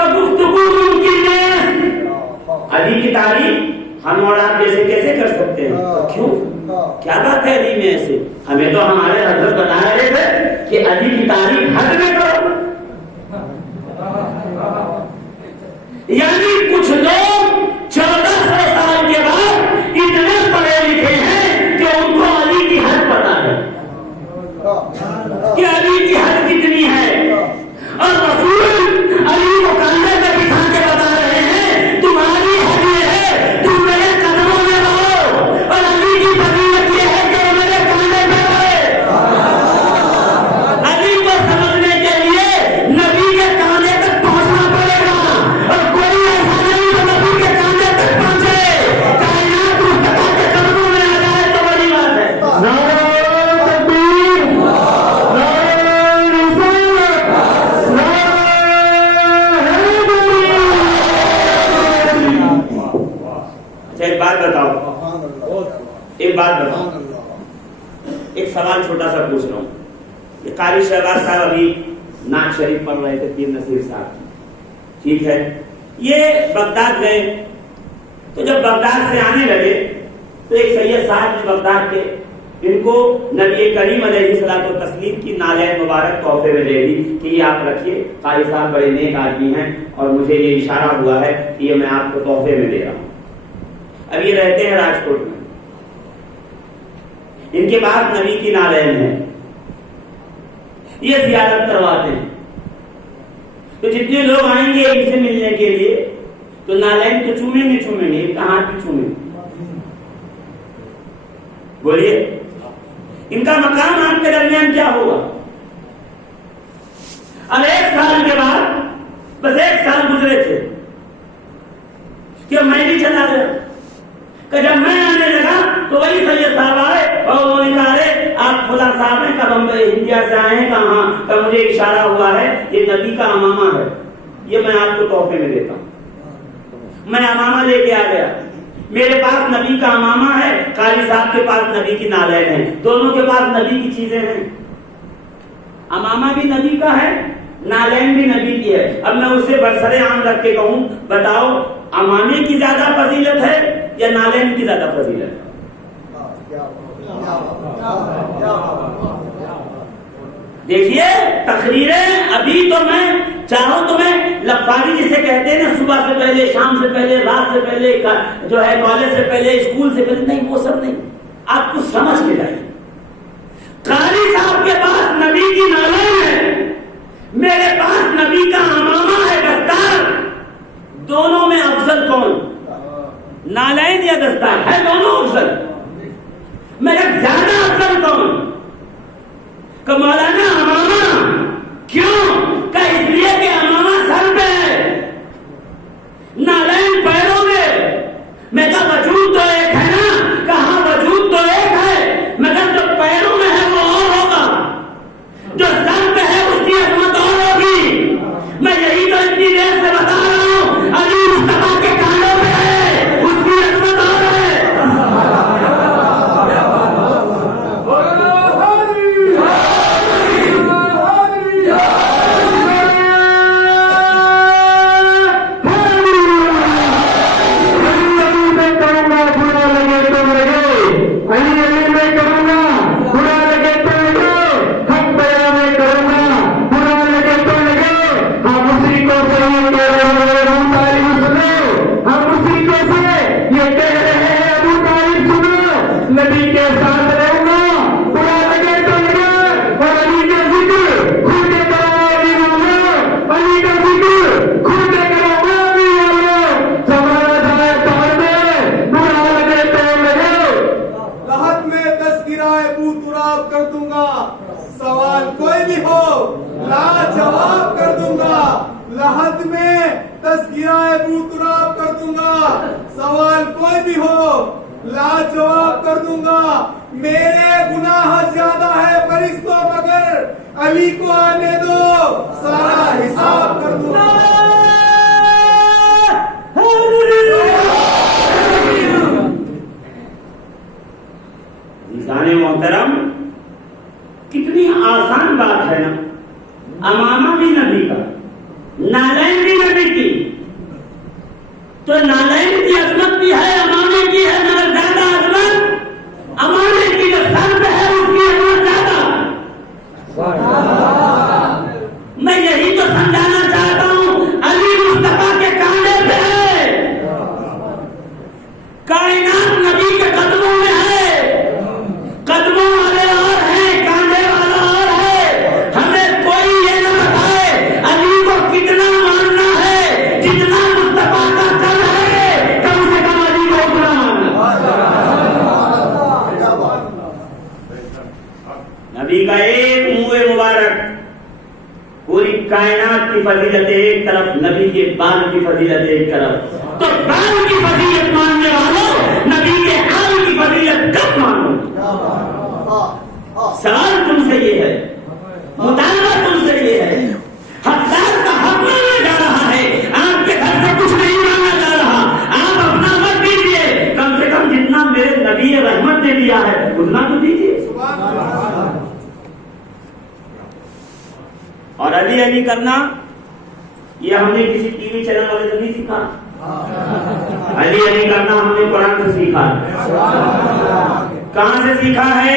بگفتگو ممکن ہے۔ علی کی تعریف ہم اور آپ جیسے کیسے کر سکتے ہیں؟ کیوں؟ کیا بات ہے علی میں ایسے؟ ہمیں تو ہمارے حضرت بتا رہے تھے کہ علی کی تعریف حد میں کرو۔ یعنی کچھ لوگ 1400 سال کے بعد اتنے پڑھے لکھے ہیں کہ ان کو علی کی حد پتا ہے کہ علی کی حد کتنی ہے، اور رسول علی کو کاندھے پہ بٹھا کے بتا رہے ہیں تمہاری حد یہ ہے تم میرے قدموں میں رہو، اور علی کی فضیلت یہ ہے کہ وہ میرے کاندھے پہ رہے۔ علی کو سمجھنے کے لیے نبی کے کاندھے تک پہنچنا پڑے گا، اور کوئی ایسا نہیں جو نبی کے کاندھے تک پہنچے، کائنات مصطفیٰ کے قدموں میں آ جائے تو بڑی بات ہے۔ ایک بات بتاؤ، ایک سوال چھوٹا سا پوچھ رہا ہوں۔ یہ قاری شہباز صاحب ابھی نعت شریف پڑھ رہے تھے، پیر نصیر صاحب، ٹھیک ہے، یہ بغداد گئے، تو جب بغداد سے آنے لگے تو ایک سید صاحب نے بغداد کے ان کو نبی کریم علیہ الصلوۃ والتسلیم کی نالین مبارک تحفے میں دے دی کہ یہ آپ رکھیے، قاری صاحب بڑے نیک آدمی ہیں اور مجھے یہ اشارہ ہوا ہے کہ یہ میں آپ کو تحفے میں دے رہا ہوں۔ اب یہ رہتے ہیں راجکوٹ میں، ان کے پاس نبی کی نالین ہے، یہ زیارت کرواتے ہیں، تو جتنے لوگ آئیں گے ان سے ملنے کے لیے تو نالین تو چومیں گے، ان کا ہاتھ بھی چومیں گے۔ بولیے ان کا مقام آپ کے درمیان کیا ہوگا؟ اب 1 سال کے بعد، بس 1 سال گزرے تھے کہ میں بھی چلا گیا، کہ جب میں آنے لگا تو وہی سید صاحب آئے اور انہوں نے کہا رے آپ فلاں صاحب ہیں، کب ہم انڈیا سے آئے ہیں؟ کہاں؟ کہ مجھے اشارہ ہوا ہے یہ نبی کا امامہ ہے، یہ میں آپ کو تحفے میں دیتا ہوں۔ میں امامہ لے کے آ گیا، میرے پاس نبی کا امامہ ہے، قاری صاحب کے پاس نبی کی نالین ہے، دونوں کے پاس نبی کی چیزیں ہیں، امامہ بھی نبی کا ہے، نالین بھی نبی کی ہے۔ اب میں اسے برسر عام رکھ کے کہوں بتاؤ امامے کی زیادہ فضیلت ہے یا نالین کی زیادہ فضیلت ہے؟ دیکھیے تقریریں ابھی تو میں چاہوں تو میں لفاظی جسے کہتے ہیں نا، صبح سے پہلے، شام سے پہلے، رات سے پہلے، جو ہے کالج سے پہلے، اسکول سے پہلے، نہیں وہ سب نہیں، آپ کچھ سمجھ کے جائیے۔ قاری صاحب کے پاس نبی کی نالین ہے، میرے پاس نبی کا امامہ ہے، دستار، دونوں میں افضل کون؟ نالین یا دستار؟ ہے دونوں افضل، مگر زیادہ افضل کون؟ کہ مولانا امامہ، کیوں؟ کہ اس لیے کہ امامہ سر پہ ہے، نالین پیروں میں۔ میں کہا وجود تو ایک ہے نا، کہاں وجود تو ایک ہے، مگر جو پیروں میں ہے وہ اور ہوگا، جو سر پہ ہے اس کی عظمت اور ہوگی۔ میں یہی تو اتنی دیر سے بتا رہا ہوں، علی مصطفیٰ کے کانوں پہ ہے، اس کی عظمت اور ہے۔ لاجواب کر دوں گا، میرے گناہ زیادہ ہے فرشتوں مگر علی کو آنے دو، سارا حساب کر دوں گا۔ انسان محترم، کتنی آسان بات ہے نا، امامہ بھی نبی کا، نالین بھی نبی کی، تو نالین کی عظمت بھی ہے، امامے کی ہے مگر زیادہ عظمت امامے کی، جو سر پہ ہے اس کی عظمت زیادہ۔ میں یہی تو سمجھانا چاہتا ہوں، علی مصطفیٰ کے کانڈے پہ ہے، کائنات نبی کے قدموں میں ہے، قدموں والے اور ہیں، کانڈے والا اور ہے۔ ہمیں کوئی یہ نہ بتائے علی کو کتنا ماننا ہے، جتنا مصطفیٰ کا قد ہے کم سے کم علی کو اتنا ماننا۔ نبی کا ایک منہ مبارک، پوری کائنات کی فضیلت ایک طرف، نبی کے بال کی فضیلت ایک طرف۔ تو بال کی فضیلت ماننے والوں نبی کے آل کی فضیلت کب مانو؟ سوال تم سے یہ ہے، مطالبہ تم سے یہ ہے، حقدار کا حق ماننا جا رہا ہے، آپ کے گھر سے کچھ نہیں ماننا جا رہا، آپ اپنا مت دیجیے، کم سے کم جتنا میرے نبی رحمت نے دیا ہے اتنا تو دیجیے۔ اور علی علی کرنا یہ ہم نے کسی ٹی وی چینل والے سے نہیں سیکھا، علی علی کرنا ہم نے قرآن سے سیکھا۔ کہاں سے سیکھا ہے؟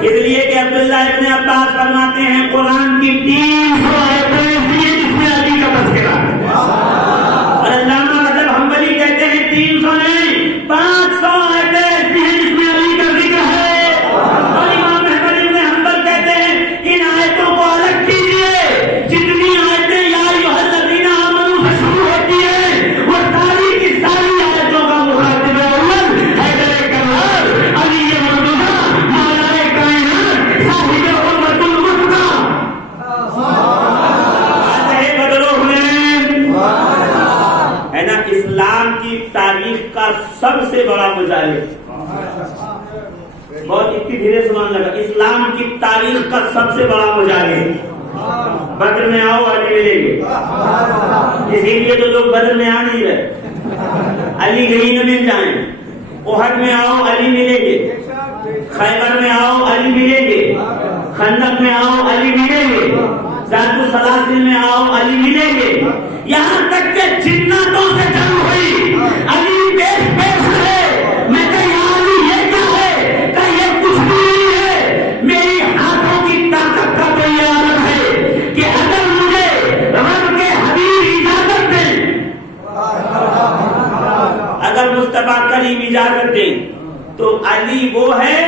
اس لیے کہ عبداللہ ابن عباس فرماتے ہیں قرآن کی 300 آیتیں جس میں علی کا تذکرہ ہے، اور علامہ رجب حنبلی کہتے ہیں 300 نہیں 500 آیتیں ایسی ہیں جس میں علی کا ذکر ہے، اور امام احمد ابن حنبل کہتے ہیں ان آیتوں کو الگ کیجیے، جتنی آیتیں یا ایھا الذین آمنوا سے شروع ہوتی ہیں وہ ساری کی ساری آیتوں کا مخاطب اول حیدر کرار علی مرتضیٰ مولا کائنات صاحب امت الوسطیٰ بدر حنین ہے نا، اسلام کی تاریخ کا سب سے بڑا مجاہد، بہت اتنی دھیرے سنانے لگا، اسلام کی تاریخ کا سب سے بڑا مجاہد، بدر میں آؤ علی ملیں گے، اسی لیے تو لوگ بدر میں آ نہیں رہے، علی کہیں نہ مل جائیں، احد میں آؤ علی ملیں گے، خیبر میں آؤ علی ملیں گے، خندق میں آؤ علی ملیں گے، ذات السلاسل میں آؤ علی ملیں گے، یہاں تک کہ جناتوں سے جنگ ہوئی علی پیش پیش ہے، میں کہا یا علی یہ کیا ہے، کہ یہ کچھ بھی نہیں ہے، میری ہاتھوں کی طاقت کا تو یہ عالم ہے کہ اگر مجھے رب کے حبیب اجازت دیں، اگر مصطفیٰ کریم اجازت دیں تو علی وہ ہے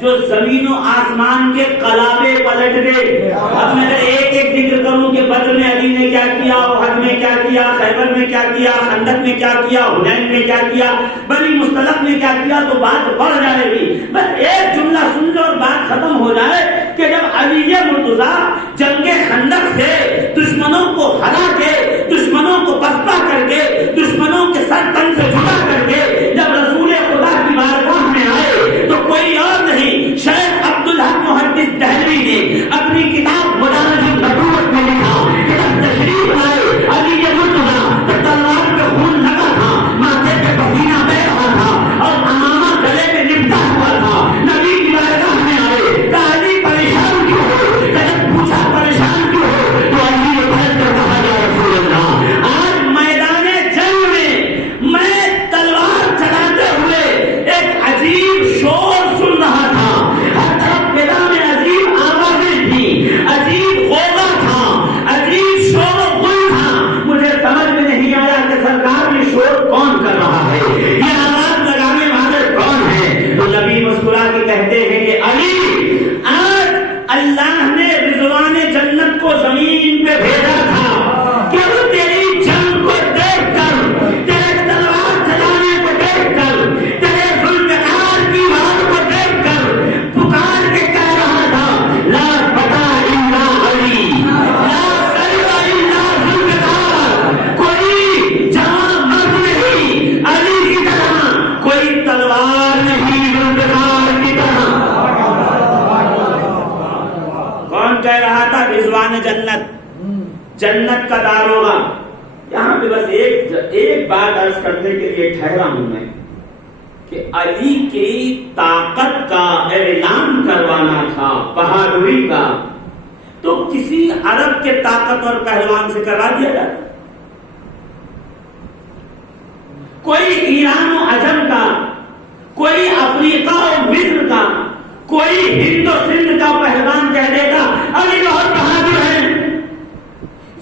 جو زمین و آسمان کے قلابے پلٹ دے۔ اب میں اگر ایک ایک ذکر کروں کہ بدر میں علی نے کیا کیا، احد میں کیا کیا، خیبر میں کیا کیا، خندق میں کیا کیا، حنین میں کیا کیا، بنی مصطلق میں کیا کیا، تو بات بڑھ جائے گی۔ بس ایک جملہ سن لو اور بات ختم ہو جائے کہ جب علی مرتضیٰ جنگ خندق سے دشمنوں کو ہرا کے، دشمنوں کو پسپا کر کے، دشمنوں کے سر تن سے جھکا کر کے جب رسول خدا کی بارگاہ میں آئے تو کوئی اور نہیں، شیخ عبدالحق محدث دہلوی نے اپنی کتاب مدارج النبوت میں لکھا کہ جب تشریف لائے علی مرتضیٰ تو تلوار پہ خون لگا تھا، ماتھے پہ پسینہ بہ رہا تھا اور امامہ گلے میں لپٹا ہوا تھا، نبی کی بارگاہ میں آئے کہ علی پریشان کیوں ہو، جب پوچھا پریشان کیوں ہو تو علی نے بیٹھ کر کہا یا رسول اللہ آج میدان جنگ میں میں تلوار چلاتے ہوئے ایک عجیب شور سن رہا تھا، ہر طرف فضا میں عجیب آوازیں تھیں، عجیب غوغا تھا، عجیب شور و غل تھا، مجھے سمجھ میں نہیں آیا کہ سرکار یہ شور کون کر رہا ہے، یہ آواز لگانے والے کون ہیں؟ تو نبی مسکرا کے کہتے ہیں کہ علی آج اللہ نے رضوان جنت کو زمین پہ بھیجا تھا کہ وہ تیری جنگ کو دیکھ کر، تیرے تلوار چلانے کو دیکھ کر، تیرے ذوالفقار کی وار کو دیکھ کر پکار کے کہہ رہا تھا لا فتح الا علی، لا سیف الا ذوالفقار، کوئی جوان مرد نہیں علی کی طرح، کوئی تلوار نہیں ذوالفقار کی طرح۔ کون کہہ رہا تھا؟ رضوان جنت، جنت کا داروغہ۔ یہاں پہ بس ایک بات عرض کرنے کے لیے ٹھہرا ہوں میں کہ علی کی طاقت کا اعلان کروانا تھا، بہادری کا، تو کسی عرب کے طاقت اور پہلوان سے کروا دیا جاتا، کوئی ایران و عجم کا، کوئی افریقہ و مصر کا، کوئی ہند و سندھ کا پہلوان کہہ دے گا علی بہت بہادر ہے۔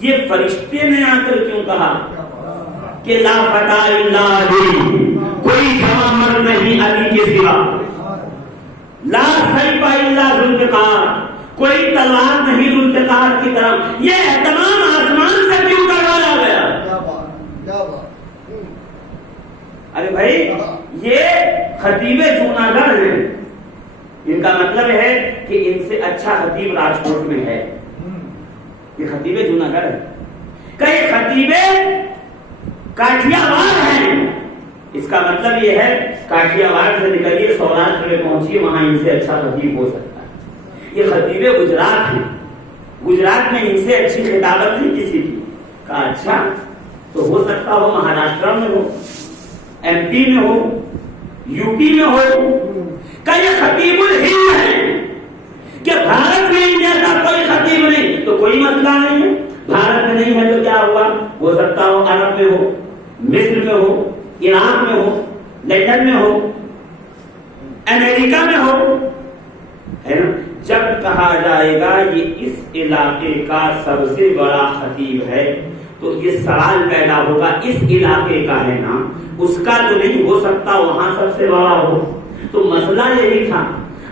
یہ فرشتے نے آ کر کیوں کہا کہ لا فتح الا علی، کوئی جوان مرد نہیں علی کے سوا، لا سیف الا ذوالفقار، کوئی تلوار نہیں ذوالفقار کی طرف۔ یہ اہتمام آسمان سے کیوں کروایا گیا؟ ارے بھائی یہ خطیب جوناگڑھ ہیں، ان کا مطلب ہے کہ ان سے اچھا خطیب راجکوٹ میں ہے۔ یہ خطیب جوناگڑھ ہے، کئی خطیب کاٹھیا وار ہیں، اس کا مطلب یہ ہے کاٹھیا وار سے نکلیے سوراشٹر میں پہنچیے، وہاں ان سے اچھا خطیب ہو سکتا ہے۔ یہ خطیب گجرات ہیں، گجرات میں ان سے اچھی خطابت نہیں کسی کی۔ کہا اچھا تو ہو سکتا ہو مہاراشٹر میں ہو، ایم پی میں ہو، یو پی میں ہو۔ کئی خطیب الہند ہیں کہ بھارت میں ان جیسا کوئی خطیب نہیں، تو کوئی مسئلہ نہیں ہے، بھارت میں نہیں ہے تو کیا ہوا، ہو سکتا ہو عرب میں ہو، مصر میں ہو، عراق میں ہو، لندن میں ہو، امریکہ میں ہو، ہے نا۔ جب کہا جائے گا یہ اس علاقے کا سب سے بڑا خطیب ہے تو یہ سوال پیدا ہوگا اس علاقے کا ہے نا، اس کا تو نہیں ہو سکتا وہاں سب سے بڑا ہو۔ تو مسئلہ یہی تھا،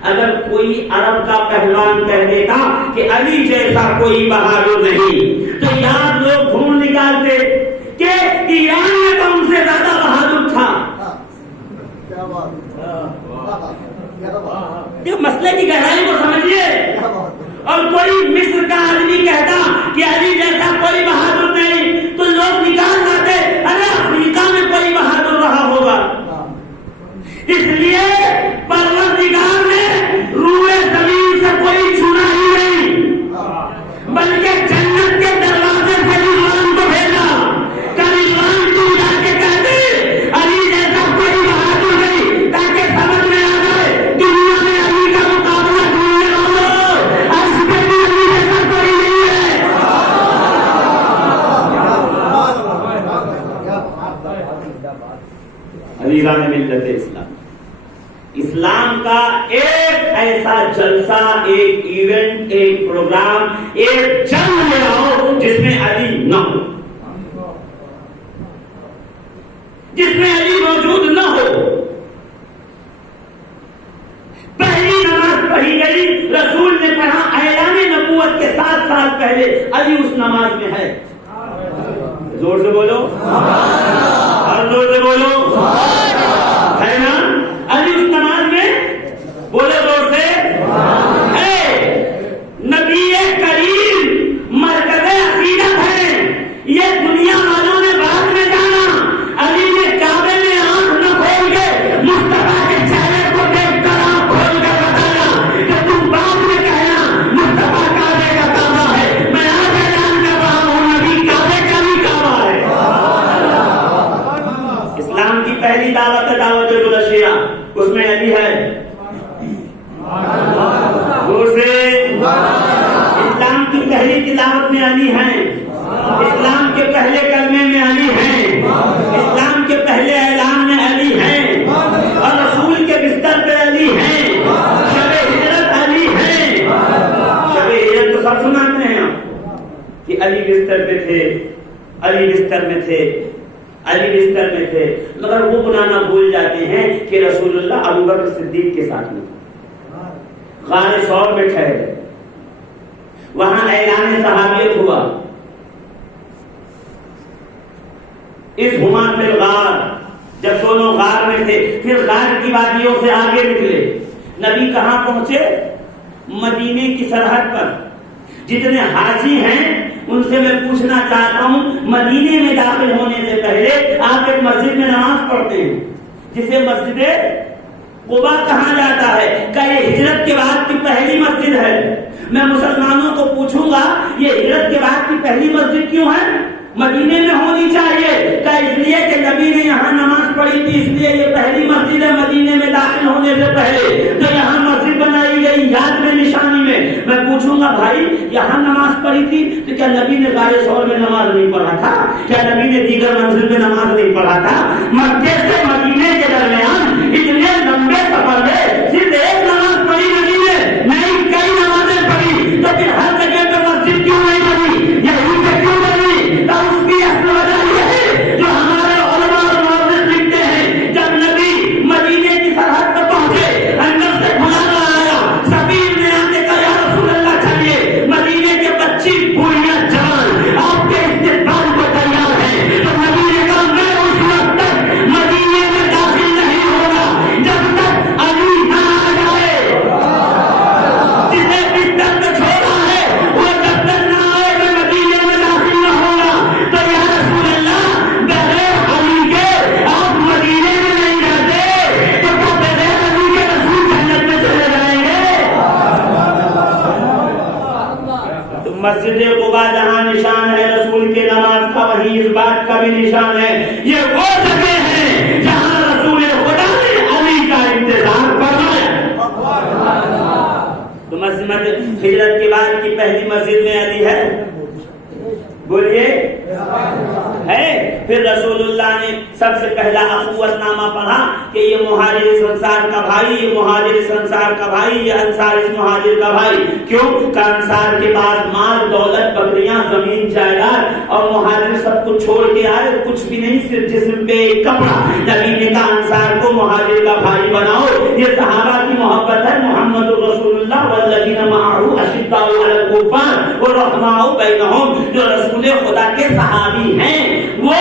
اگر کوئی عرب کا پہلوان کہہ دیتا کہ علی جیسا کوئی بہادر نہیں، تو یار لوگ ڈھونڈ نکالتے کہ ایران میں تو ان سے زیادہ بہادر تھا۔ یہ مسئلے کی گہرائی کو سمجھیے۔ اور کوئی مصر کا آدمی کہتا کہ علی جیسا کوئی بہادر نہیں، تو لوگ نکال لاتے ارے افریقہ میں کوئی بہادر رہا ہوگا۔ اس لیے پروردگار نے روئے زمین سے کوئی چھوڑا ہی نہیں، بلکہ جنت کے دروازے سے رضوان کو بھیجا کہ رضوان تو جا کے کہہ دے علی جیسا کوئی بہادر نہیں، تاکہ سمجھ میں آ جائے دنیا میں علی کا مقابلہ ڈھونڈنے والوں عرش پہ بھی علی جیسا کوئی نہیں ہے۔ عزیزان ملت اسلام، اسلام کا ایک ایسا جلسہ، ایک ایونٹ، ایک پروگرام، ایک جنگ میں ہو جس میں علی نہ ہو، جس میں علی موجود نہ ہو۔ پہلی نماز پڑھی گئی، رسول نے پڑھا، اعلان نبوت کے 7 سال پہلے علی اس نماز میں ہے۔ زور سے بولو، اور زور سے بولو، ہے نا؟ علی اس نماز میں، بولے زور سے، ہے۔ نبی کریم مرکز عقیدت ہے، یہ دنیا والوں نے بعد میں جانا۔ علی نے کعبے میں آنکھ نہ کھول کے مصطفیٰ کے چہرے کو دیکھ کر آنکھ کھول کر بتایا کہ تم بعد میں کہنا مصطفیٰ کعبے کا کعبہ ہے، میں آج اعلان کر رہا ہوں نبی کعبے کا بھی کعبہ ہے۔ اسلام کی پہلی دعوت ہے دعوت البشریہ، اس میں علی ہے۔ اسلام کی پہلی تلاوت میں علی ہیں، اسلام کے پہلے کلمے میں علی ہیں، اسلام کے پہلے اعلان میں علی ہیں، اور رسول کے بستر پہ علی ہیں، شب ہجرت علی ہیں۔ شب ہجرت تو سب سناتے ہیں آپ کہ علی بستر پہ تھے، علی بستر میں تھے، علی بستر میں تھے، مگر وہ بنانا بھول جاتے ہیں کہ رسول اللہ ابوبکر صدیق کے ساتھ میں غار ثور میں ٹھہرے، وہاں اعلان صحابیت ہوا۔ اس ہما فی الغار، جب دونوں غار میں تھے، پھر غار کی وادیوں سے آگے نکلے، نبی کہاں پہنچے؟ مدینے کی سرحد پر۔ جتنے حاجی ہیں ان سے میں پوچھنا چاہتا ہوں، مدینے میں داخل ہونے سے پہلے آپ ایک مسجد میں نماز پڑھتے ہیں جسے مسجد قباء کہا جاتا ہے، کہ یہ ہجرت کے بعد کی پہلی مسجد ہے۔ میں مسلمانوں کو پوچھوں گا یہ ہجرت کے بعد کی پہلی مسجد کیوں ہے؟ مدینے میں ہونی چاہیے، کہ اس لیے کہ نبی نے یہاں نماز پڑھی تھی، اس لیے یہ پہلی مسجد ہے۔ مدینے میں داخل ہونے سے پہلے تو یہاں مسجد بنائی گئی یاد میں نشانی میں پوچھوں گا بھائی یہاں نماز پڑھی تھی تو کیا نبی نے غار ثور میں نماز نہیں پڑھا تھا؟ کیا نبی نے دیگر منزل میں نماز نہیں پڑھا تھا؟ مکے سے مدینے کے درمیان اتنے لمبے سفر میں صرف ایک نماز پڑھی نبی نے نہیں کئی نمازیں پڑھی، تو پھر ہر جگہ پہ مسجد کیوں نہیں بنی؟ یہی پہ کیوں بنی؟ تو اس کی اصل وجہ یہ ہے جو ہمارے علماء اور مورخ لکھتے ہیں، جب نبی مدینے کی سرحد پہ پہنچے اندر سے بلانا آیا، سفیر نے آنے کا یا رسول اللہ چلیے مدینے کے بچی بوڑھیاں جوان آپ کے استقبال کو تیار ہیں، تو نبی نے کہا میں اس وقت تک مدینے میں داخل نہیں ہوگا جب تک علی نہ آ جائے، جسے بستر پہ چھوڑا ہے وہ جب تک نہ آئے میں مدینے میں داخل نہ ہوگا۔ تو یا رسول اللہ بغیر علی کے آپ مدینے میں نہیں جاتے تو کیا بغیر علی کے رسول جنت میں چلے جائیں گے؟ تو مسجد قباء جہاں نشان ہے رسول کے نماز کا، وہیں اس بات کا بھی نشان ہے یہ وہ جگہ ہے جہاں رسول خدا نے علی کا انتظار فرمایا۔ تو مسجد ہجرت کے بعد کی پہلی مسجد میں علی ہے، بولیے ہے۔ پھر رسول اللہ نے سب سے پہلا اخوت نامہ پڑھا کہ یہ مہاجر اس انصار کا بھائی، یہ مہاجر اس انصار کا بھائی، یہ انصار اس مہاجر کا بھائی۔ کیوں کہ انصار کے پاس مال دولت بکریاں زمین جائیداد اور مہاجر سب کچھ چھوڑ کے آئے، کچھ بھی نہیں صرف جسم پہ ایک کپڑا۔ نبی نے کہا انصار کو مہاجر کا بھائی بناؤ، یہ صحابہ کی محبت ہے۔ محمد رسول اللہ والذین معه اشداء علی الکفار ورحماء بینہم، جو رسول خدا کے صحابی ہیں وہ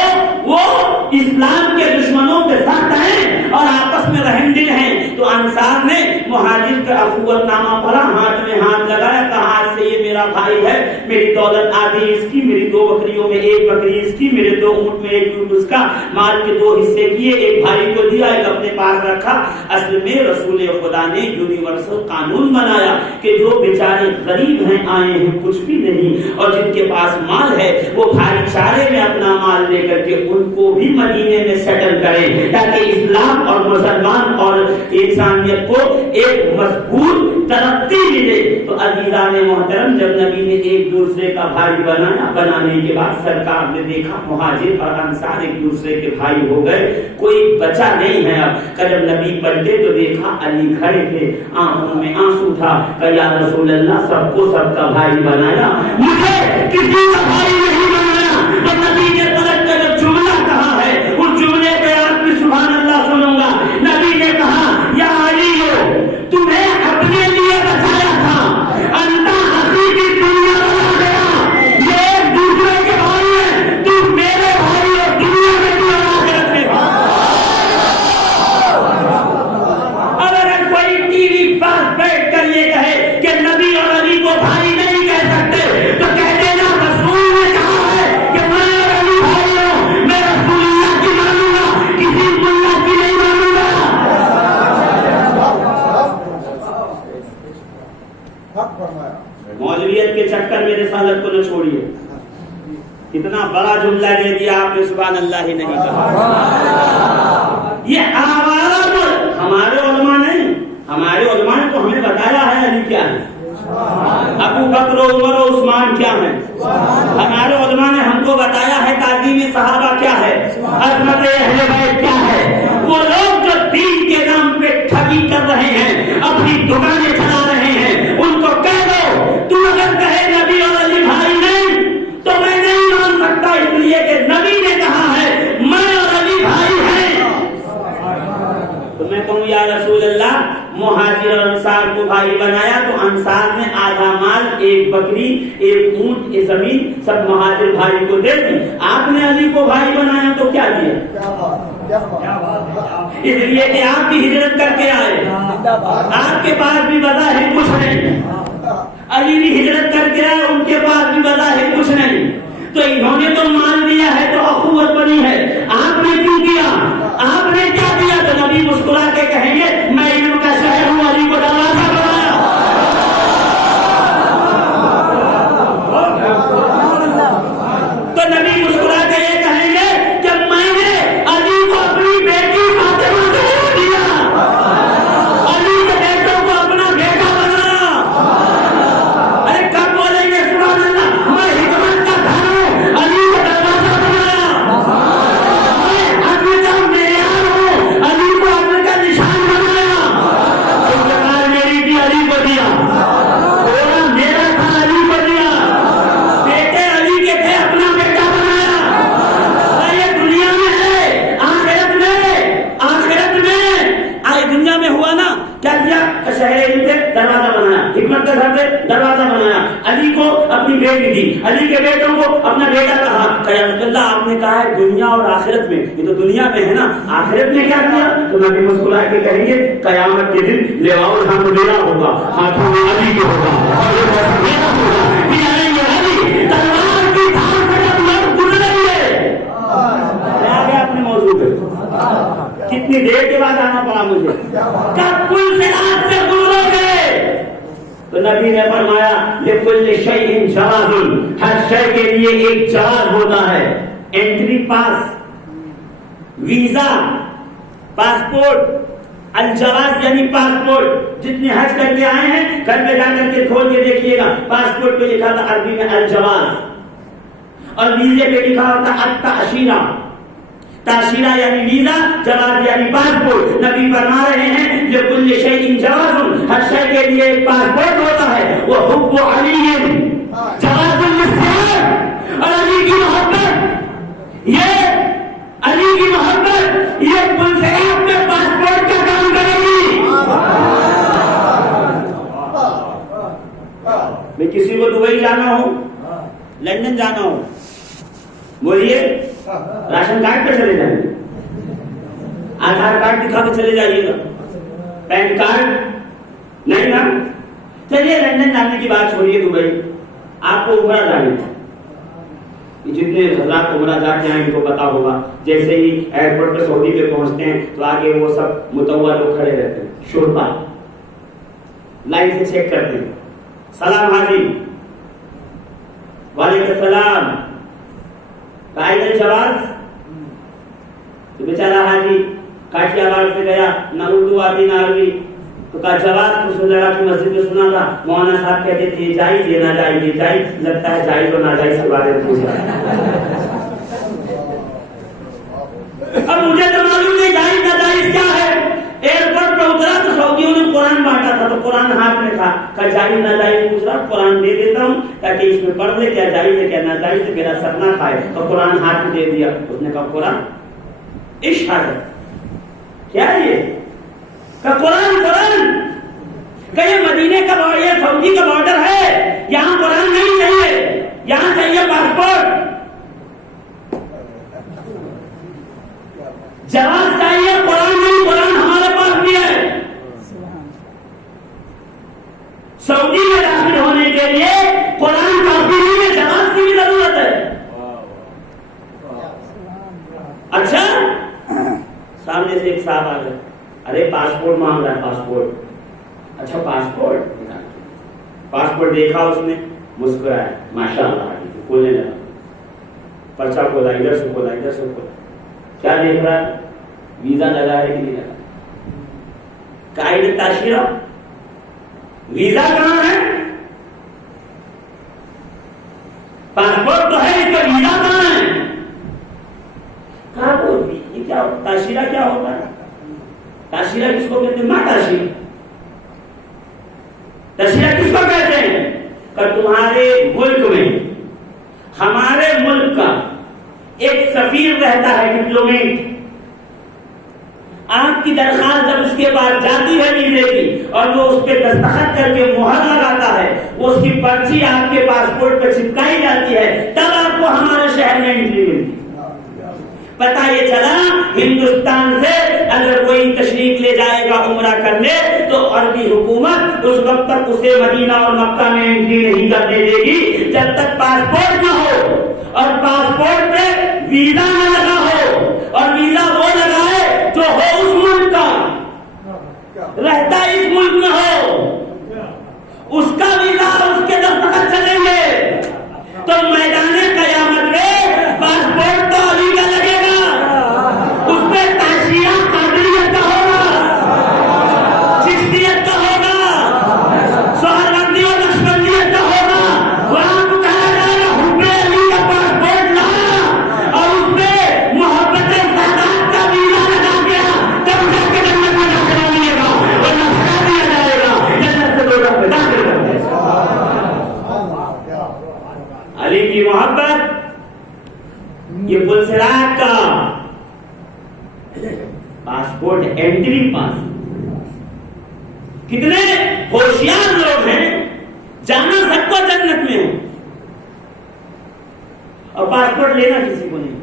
اسلام کے دشمنوں کے ساتھ ہیں اور آپس میں رحم دل ہیں۔ تو انصار نے مہاجر کا اخوت نامہ پڑھا، ہاتھ میں ہاتھ لگایا، کہا آج سے یہ میرا بھائی ہے، میری دولت آدھی اس کی، میری 2 بکریوں میں 1 بکری اس کی، میرے 2 اونٹ میں 1 اونٹ اس کا، مال کے 2 حصے کیے، ایک بھائی کو دیا، ایک اپنے پاس رکھا۔ اصل میں رسول خدا نے یونیورسل قانون بنایا کہ جو بیچارے غریب ہیں آئے ہیں کچھ بھی نہیں، اور جن کے پاس مال ہے وہ بھائی چارے میں اپنا مال دے کر کے ان کو بھی مدینے میں سیٹل کریں، تاکہ اسلام اور مسلمان اور انسانیت کو ایک مضبوط ترقی ملے۔ تو عزیزان محترم، جب نبی نے ایک دوسرے کا بھائی بنایا، بنانے کے بعد سرکار نے دیکھا مہاجر اور انصار ایک دوسرے کے بھائی ہو گئے، کوئی بچا نہیں ہے اب۔ جب نبی پلٹے تو دیکھا علی کھڑے تھے، آنکھوں میں آنسو تھا، کہ یا رسول اللہ سب کو سب کا بھائی بنایا، مجھے کسی کا بھائی نہیں بنایا۔ تو نبی نے پلٹ کر جب جملہ کہا ہے، اس جملے پہ آپ بھی سبحان اللہ سنوں گا۔ نبی نے کہا یا علی تمہیں اپنے لیے بچایا تھا، انت اخی کی دنیا بنا گیا، یہ ایک دوسرے کے بھائی ہیں، تم میرے بھائی اور دنیا میں تو آخرت میں۔ اب اگر کوئی ٹی وی پاس بیٹھ کر یہ کہے کہ نبی اور علی کو بھائی نہیں کہہ سکتے تو کہہ دینا رسول نے کہا ہے کہ میں اور علی بھائی ہوں، میں رسول اللہ کی مانوں گا، کسی ملا کی نہیں مانوں گا۔ مولویت کے چکر میں رسالت کو نہ چھوڑیے۔ اتنا بڑا جملہ دے دیا آپ نے، سبحان اللہ ہی نہیں کہا۔ یہ آوارہ ہمارے علماء نہیں، ہمارے علماء نے تو ہمیں بتایا ہے علی کیا ہے، ابو بکر عمر و عثمان کیا ہے، ہمارے علماء نے ہم کو بتایا ہے تعظیم صحابہ کیا ہے، عظمت اہل بیت کیا ہے۔ وہ لوگ جو دین کے نام پہ ٹھگی کر رہے ہیں، اپنی دکانیں چلا رہے ہیں، ان کو کہہ دو تم اگر کہے نبی اور علی بھائی نہیں تو میں نہیں مان سکتا، اس لیے کہ نبی نے کہا ہے میں اور علی بھائی ہیں۔ تو میں کہوں یا رسول اللہ مہاجر اور انصار کو بھائی بنایا، تو انصار نے آدھا مال، 1 بکری، 1 اونٹ، یہ زمین سب مہاجر بھائی کو دے دی۔ آپ نے علی کو بھائی بنایا تو کیا دیا؟ اس لیے کہ آپ بھی ہجرت کر کے آئے، آپ کے پاس بھی بظاہر کچھ نہیں، علی بھی ہجرت کر کے آئے، ان کے پاس بھی بظاہر کچھ نہیں، تو انہوں نے تو مان دیا ہے تو اخوت بنی ہے۔ آپ نے کیوں کیا؟ آپ نے کیا دیا؟ تو نبی مسکرا کے کہیں گے میں علم کا شہر ہوں، علی کو دروازہ بنایا۔ تو نبی مسکرا کے یہ کہیں گے کہ میں نے علی کو اپنی بیٹی فاطمہ سے دیا، علی کے بیٹوں کو اپنا بیٹا بنایا۔ علی کے بیٹوں کو اپنا بیٹا کہا کہ یا رسول اللہ آپ نے کہا ہے دنیا اور آخرت میں، یہ تو دنیا میں ہے نا، آخرت میں کیا کیا؟ تو نبی مسکرا کے کہیں گے قیامت کے دن لواء الحمد میرا ہوگا، ہاتھوں میں علی کے ہوگا، تلوار کی دھار سے جب لوگ گزریں گے، آ گیا اپنے موضوع پہ، کتنی دیر کے بعد آنا پڑا مجھے، کب پل صراط سے گزرو گے؟ تو نبی نے فرمایا لکل شیء جواز، ہر شے کے لیے ایک جواز ہوتا ہے، انٹری پاس، ویزا، پاسپورٹ، الجواز یعنی پاسپورٹ، جتنے حج کر کے آئے ہیں گھر میں جا کر کے کھول کے دیکھیے گا، پاسپورٹ پہ لکھا تھا عربی میں الجواز، اور ویزے پہ لکھا ہوتا التاشیرہ، تاشیرہ یعنی ویزا، جواز یعنی پاسپورٹ۔ نبی فرما رہے ہیں لکل شیء جواز، ہر شے کے لیے ایک پاسپورٹ ہوتا ہے، وہ حب علی جواز الاسلام، اور علی کی محبت، یہ علی کی محبت یہ پل صراط میں پاسپورٹ کا کام کرے گی۔ میں کسی کو دبئی جانا ہو، لندن جانا ہو، بولیے راشن کارڈ پہ چلے جائیں گے، آدھار کارڈ دکھا کے چلے جائیے گا، پین کارڈ نہیں نا۔ چلیے لندن جانے کی بات چھوڑیے، دبئی آپ کو عمرہ جانے تھا، جتنے حضرات عمرہ جا کے آئے ان کو پتا ہوگا، جیسے ہی ایئرپورٹ پہ سعودی پہ پہنچتے ہیں تو آگے وہ سب متوا لوگ کھڑے رہتے ہیں، شرطا لائن سے چیک کرتے ہیں، سلام حاجی، وعلیکم السلام، قائد جواز، تو بیچارہ حاجی کاٹیا بار سے گیا، نہ اردو آتی نہ عربی، تو کہا جواز کو سن لگا کہ مسجد میں سنا تھا، مولانا صاحب کہتے تھے یہ جائز یہ ناجائز، یہ جائز، لگتا ہے جائز اور ناجائز کے بارے میں پوچھ رہا ہے۔ اب مجھے تو معلوم نہیں جائز ناجائز کیا ہے، ایئرپورٹ پہ اترا تو سعودیوں نے قرآن بانٹا تھا، تو قرآن ہاتھ میں تھا، کہا جائز ناجائز پوچھ رہا، قرآن دے دیتا ہوں تاکہ اس میں پڑھ لے کیا جائز ہے کیا ناجائز ہے، میرا سر نہ کھائے، تو قرآن ہاتھ میں دے دیا۔ اس نے کہا قرآن عشق حاضر کیا ہے یہ، کہ قرآن کہ یہ مدینے کا بارڈر، یہ سعودی کا بارڈر ہے، یہاں قرآن نہیں چاہیے، یہاں چاہیے پاسپورٹ، جواز چاہیے، قرآن نہیں، قرآن ہمارے پاس بھی ہے۔ سعودی میں داخل ہونے کے لیے قرآن کافی نہیں ہے، جواز کی بھی ضرورت ہے۔ اچھا سامنے سے ایک صاحب آ گئے، ارے پاسپورٹ مانگ رہا ہے، پاسپورٹ، اچھا پاسپورٹ دیکھا اس نے، مسکرایا، ماشاء اللہ، کھولنے لگا، پرچہ کھولا، ادھر سے کھولا ادھر سے کھولا، کیا دیکھ رہا ہے، ویزا لگا ہے کہ نہیں لگا، قائد تاشیرہ، ویزا کہاں ہے، پاسپورٹ تو ہے، اس کا ویزا کہاں ہے، کہا وہ یہ کیا تاشیرہ کیا ہوتا ہے، تاشیرہ کس کو کہتے ہیں، ماں تاشیرہ، تاشیرہ کس کو کہتے ہیں، کہ تمہارے ملک میں ہمارے ملک کا ایک سفیر رہتا ہے، ڈپلومیٹ، آپ کی درخواست جب اس کے پاس جاتی ہے ویزے کی اور وہ اس پہ دستخط کر کے مہر لگاتا ہے، وہ اس کی پرچی آپ کے پاسپورٹ پہ چپکائی جاتی ہے، تب آپ کو ہمارے شہر میں انٹری ملتی ہے۔ پتہ یہ چلا ہندوستان سے اگر کوئی تشریف لے جائے گا عمرہ کرنے تو عربی حکومت اس وقت تک اسے مدینہ اور مکہ میں انٹری نہیں کرنے دے گی جب تک پاسپورٹ نہ ہو، اور پاسپورٹ پہ ویزا نہ لگا ہو، اور ویزا وہ لگائے جو ہو اس ملک کا، رہتا اس ملک میں ہو، اس کا ویزا اس کے دستخط چلیں گے، تو میدان قیامت میں پاسپورٹ تو علی کا لگے گا، اس پہ تاشیرہ قادریت کا ہوگا، چشتیت کا ہوگا، سہروردی اور نقشبندیت کا ہوگا، وہاں کو کہا جائے گا حب علی کا پاسپورٹ لا، اور اس پہ محبت سادات کا ویزا لگا دیا، تب جا کے جنت میں داخلہ ملے گا، اور نقشہ دیا جائے گا، جنت سے دوزخ میں داخل کر دے گا۔ علی کی محبت یہ پل صراط کا پاسپورٹ، انٹری پاس، کتنے ہوشیار لوگ ہیں، جانا سب کو جنت میں ہے، اور پاسپورٹ لینا کسی کو نہیں.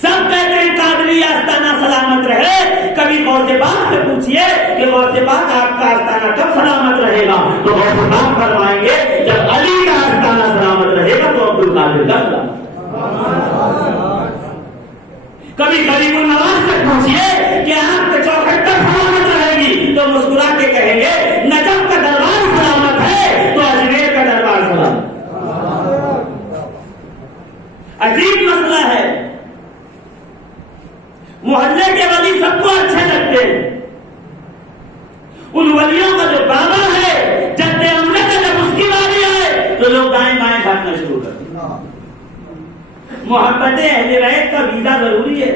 سب کہتے ہیں قادری آستانہ سلامت رہے. کبھی غوث پاک سے پوچھئے کہ غوث پاک آپ کا آستانہ کب سلامت رہے گا؟ تو غوث پاک فرمائیں گے جب علی کا آستانہ سلامت رہے گا تو عبد القادر کا سلامت. کبھی غریب النواز سے پوچھئے کہ آپ کے چوکھٹ کب سلامت رہے گی؟ تو مسکرا کے کہیں گے نجف کا دربار سلامت ہے تو اجمیر کا دربار سلامت. عجیب مسئلہ ہے. محلے کے ولی سب کو اچھے لگتے ہیں. ان ولیوں کا جو بابا ہے جد عمرے کا جب اس کی باری آئے تو لوگ دائیں بائیں بھاگنا شروع کر دیں. محبت اہل بیت کا ویزا ضروری ہے.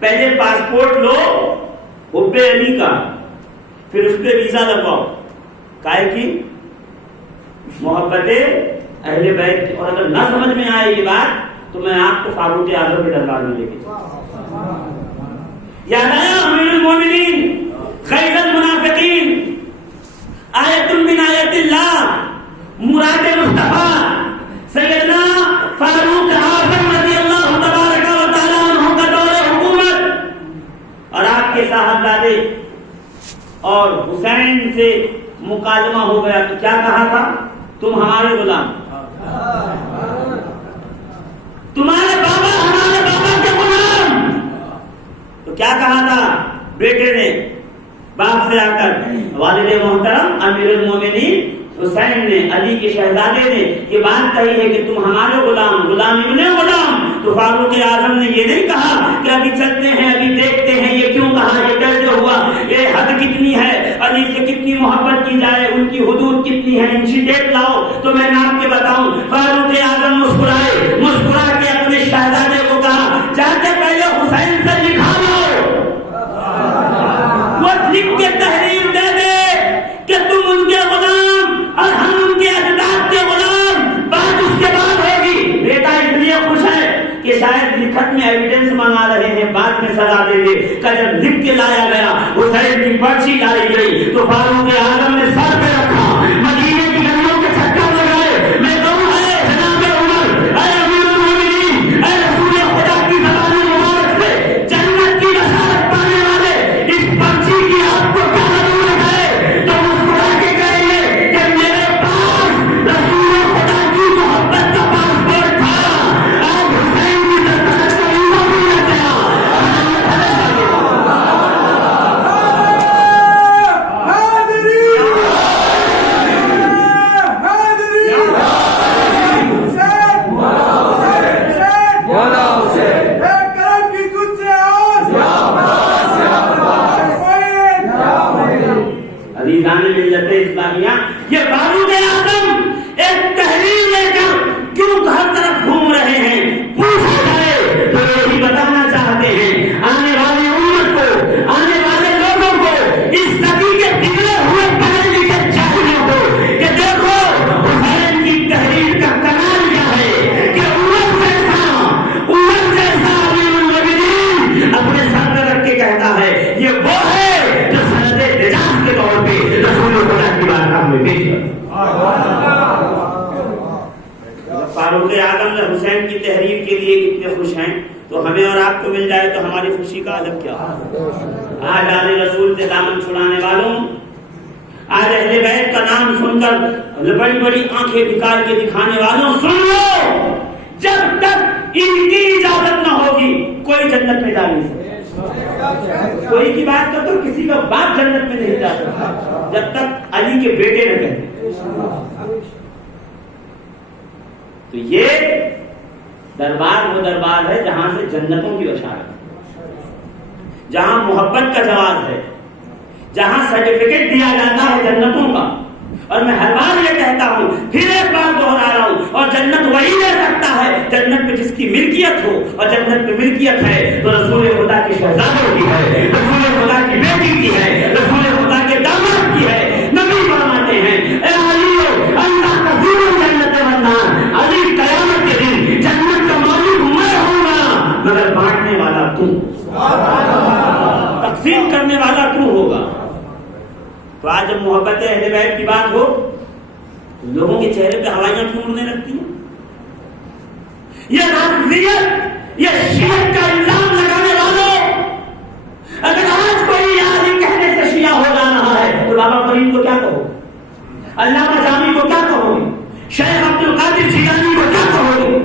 پہلے پاسپورٹ لو حب علی کا, پھر اس پہ ویزا لگواؤ. کائے کی؟ محبت اہل بیت. اور اگر نہ سمجھ میں آئے یہ بات تو میں آپ کو فاروق اعظم کے دربار میں لے کے یاد آیا امیر المومنین خیز المنافقین آیت من آیت اللہ مراد مصطفیٰ سیدنا فاروق اعظم رضی اللہ تبارک و تعالی عنہ کا دور حکومت اور آپ کے صاحبزادے اور حسین سے مکالمہ ہو گیا تو کیا کہا تھا؟ تم ہمارے غلام, تمہارے بابا ہمارے بابا کے غلام. تو کیا کہا تھا بیٹے نے باپ سے آ کر؟ والد محترم امیر المومنین حسین نے, علی کے شہزادے نے یہ بات کہی ہے کہ تم ہمارے غلام, غلام ابن غلام. تو فاروق اعظم نے یہ نہیں کہا کہ ابھی چلتے ہیں ابھی دیکھتے ہیں یہ کیوں کہا, یہ کیسے ہوا, یہ حد کتنی ہے, علی سے کتنی محبت کی جائے, ان کی حدود کتنی ہے, انچی ٹیپ لاؤ تو میں نام کے بتاؤں. فاروق اعظم مسکرائے, مسکرا کے اپنے شہزادے کو کہا جا کے پہلے حسین سے لکھا لو, وہ لکھ کے تحریر دے دے کہ تم ان کے غلام اور ہم ان کے اجداد کے غلام. بات اس کے بعد ہوگی. بیٹا اس لیے خوش ہے کہ شاید لکھت میں ایویڈنس منگا رہے ہیں, بعد میں سزا دیں گے. کہ جب لکھ کے لایا گیا حسین کی پرچی لائی گئی تو فاروق اعظم نے سر پہ رکھا, مدینے کی گلیوں کے چکر لگائے. میں کہوں اے جناب عمر, اے امیر المومنین, اے رسول خدا کی زبان مبارک سے جنت کی بشارت پانے والے, اس پرچی کی آپ کو کیا ضرورت ہے؟ تو مسکرا کے کہیں گے کہ میرے پاس رسول خدا کی محبت کا پاسپورٹ تھا, آج حسین کی دستخط کا ویزا بھی لگ گیا. عزیزان ملت اسلامیہ, یہ فاروق اعظم ایک تحریر لے کر کیوں ہر طرف گھوم رہے ہیں پوچھا جائے تو یہی بتانا چاہتے ہیں آنے والی امت کو, آنے والے لوگوں کو, اس صدی کے بگڑے ہوئے پڑھے لکھے جاہلوں کو کہ دیکھو حسین کی تحریر کا کمال کیا ہے کہ امت جیسا امیر المومنین اپنے سر میں رکھ کے کہتا ہے یہ وہ ہے جو سند اعجاز کے طور پہ رسول خدا کی بارگاہ میں پیش کر. فاروق اعظم نے حسین کی تحریر کے لیے کتنے خوش ہیں تو ہمیں اور آپ کو مل جائے تو ہماری خوشی کا عالم کیا. آج آل رسول سے دامن چھڑانے والوں, آج اہل بیت کا نام سن کر بڑی بڑی آنکھیں نکال کے دکھانے والوں, سن لو, جب تک ان کی اجازت نہ ہوگی کوئی جنت میں جا نہیں سکتا. کوئی کی بات کر تو کسی کا باپ جنت میں نہیں جا سکتا جب تک علی کے بیٹے نہ کہتے. تو یہ دربار وہ دربار ہے جہاں سے جنتوں کی بشارت, جہاں محبت کا جواز ہے, جہاں سرٹیفکیٹ دیا جاتا ہے جنتوں کا. اور میں ہر بار یہ کہتا ہوں, پھر ایک بار دوہرا رہا ہوں, اور جنت وہی لے سکتا ہے جنت میں جس کی ملکیت ہو, اور جنت میں ملکیت ہے تو رسول خدا کے شہزادوں کی ہے, رسول خدا کی بیٹی کی ہے, رسول خدا کے داماد کی ہے. نبی فرماتے ہیں اے علی اللہ کا ضرور جنت منان, علی قیامت کے دن جنت کا مالک میں ہوں گا مگر بانٹنے والا تم, تقسیم کرنے والا تم ہوگا. تو آج جب محبت اہل بیت کی بات ہو لوگوں کے چہرے پہ ہوائیاں کیوں اڑنے لگتی ہیں؟ یہ رافضیت، یہ شیعہ کا الزام لگانے والوں، اگر آج کوئی عالم کہنے سے شیعہ ہو جا رہا ہے تو بابا فرید کو کیا کہو گے؟ علامہ جامی کو کیا کہو گے؟ شیخ عبد القادر جیلانی کو کیا کہو گے؟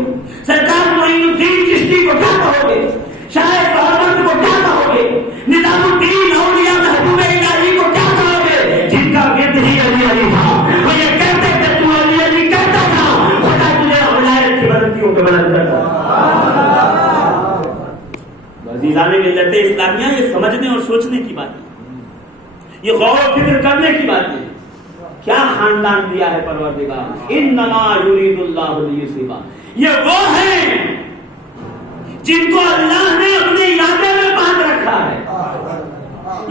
سرکار معین الدین چشتی کو کیا کہو گے؟ شاہ محمد کو کیا کہو گے؟ نظام الدین اولیاء محبوب الہی کو کیا کہو گے؟ جن کا ورد ہی علی علی تھا، وہ یہ کہتے کہ تو علی علی کہتا تھا، خدا تجھے ولایت کی بلندیوں پہ بلند کرتا۔ عزیزان ملت اسلامیہ، یہ سمجھنے اور سوچنے کی بات ہے، یہ غور و فکر کرنے کی بات ہے۔ کیا خاندان دیا ہے پروردگار؟ انما یرید اللہ لیصلح، یہ وہ ہیں جن کو اللہ نے اپنے ارادے میں باندھ رکھا ہے،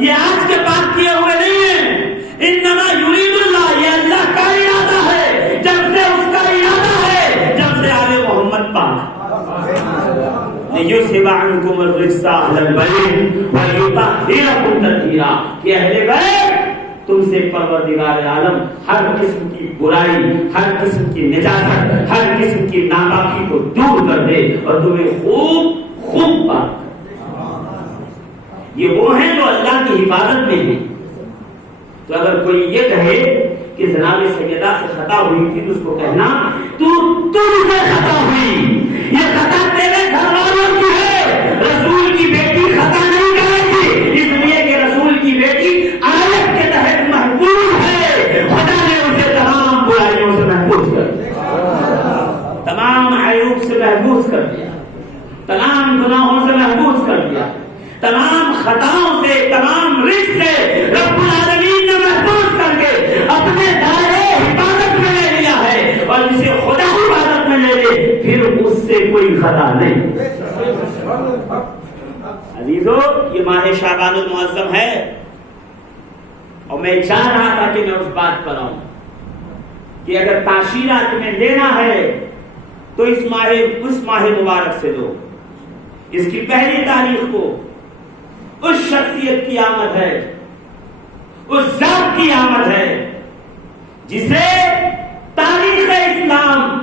یہ آج کے بات کیے ہوئے نہیں ہیں۔ انما یرید اللہ، یہ اللہ کا ارادہ ہے، جب سے اس کا ارادہ ہے، جب سے آل محمد پاک لیذھب عنکم الرجس اہل البیت ویطہرکم تطہیرا، کہ اہل بیت تم سے پروردگار عالم ہر قسم کی برائی، ہر قسم کی نجاست، ہر قسم کی ناپاکی کو دور کر دے اور تمہیں خوب خوب پاک کر۔ یہ وہ ہیں جو اللہ کی حفاظت میں ہیں۔ تو اگر کوئی یہ کہے کہ جناب سیدہ سے خطا ہوئی تھی تو اس کو کہنا تو تم سے خطا ہوئی، یہ خطا تیرے گھر والوں کی ہے، رسول کی بیٹی خطا نہیں کرے گی، اس لیے کہ رسول کی بیٹی آیت کے تحت محفوظ ہے، خدا نے اسے تمام برائیوں سے محفوظ کر دیا، تمام عیوب سے محفوظ کر دیا، تمام گناہوں سے محفوظ کر دیا، تمام خطاؤں سے، تمام رزق سے رب العالمین نے محفوظ کر کے اپنے دائرے حفاظت میں لے لیا ہے، اور جسے خدا حفاظت میں لے لے پھر اس سے کوئی خطا نہیں۔ عزیزو، یہ ماہ شعبان المعظم ہے اور میں چاہ رہا تھا کہ میں اس بات پر آؤں کہ اگر تعشیرہ تمہیں لینا ہے تو اس ماہ مبارک سے دو۔ اس کی پہلی تاریخ کو اس شخصیت کی آمد ہے، اس ذات کی آمد ہے جسے تاریخ اسلام